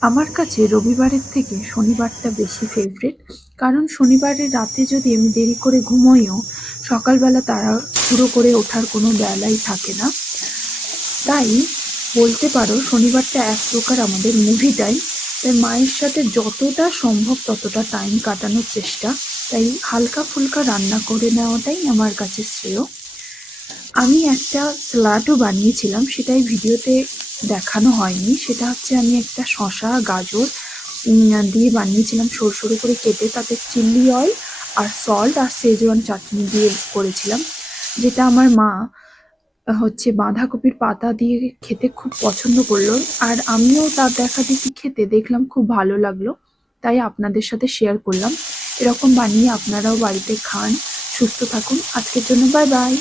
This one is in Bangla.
আমার কাছে রবিবারের থেকে শনিবারটা বেশি ফেভারিট। কারণ শনিবারের রাতে যদি আমি দেরি করে ঘুমোইও, সকালবেলা তাড়াহুড়ো করে ওঠার কোনো বেলাই থাকে না। তাই বলতে পারো শনিবারটা এক প্রকার আমাদের মুভি টাইম। তাই মায়ের সাথে যতটা সম্ভব ততটা টাইম কাটানোর চেষ্টা। তাই হালকা ফুলকা রান্না করে নেওয়াটাই আমার কাছে শ্রেয়। আমি একটা স্যালাডও বানিয়েছিলাম, সেটাই ভিডিওতে দেখানো হয়নি। সেটা হচ্ছে আমি একটা শসা, গাজর দিয়ে বানিয়েছিলাম সরু সরু করে কেটে, তাতে চিলি অয়েল আর সল্ট আর শেজওয়ান চাটনি দিয়ে করেছিলাম। যেটা আমার মা হচ্ছে বাঁধাকপির পাতা দিয়ে খেতে খুব পছন্দ করলো। আর আমিও তার দেখাদেখি খেতে দেখলাম, খুব ভালো লাগলো। তাই আপনাদের সাথে শেয়ার করলাম। এরকম বানিয়ে আপনারাও বাড়িতে খান। সুস্থ থাকুন। আজকের জন্য বাই বাই।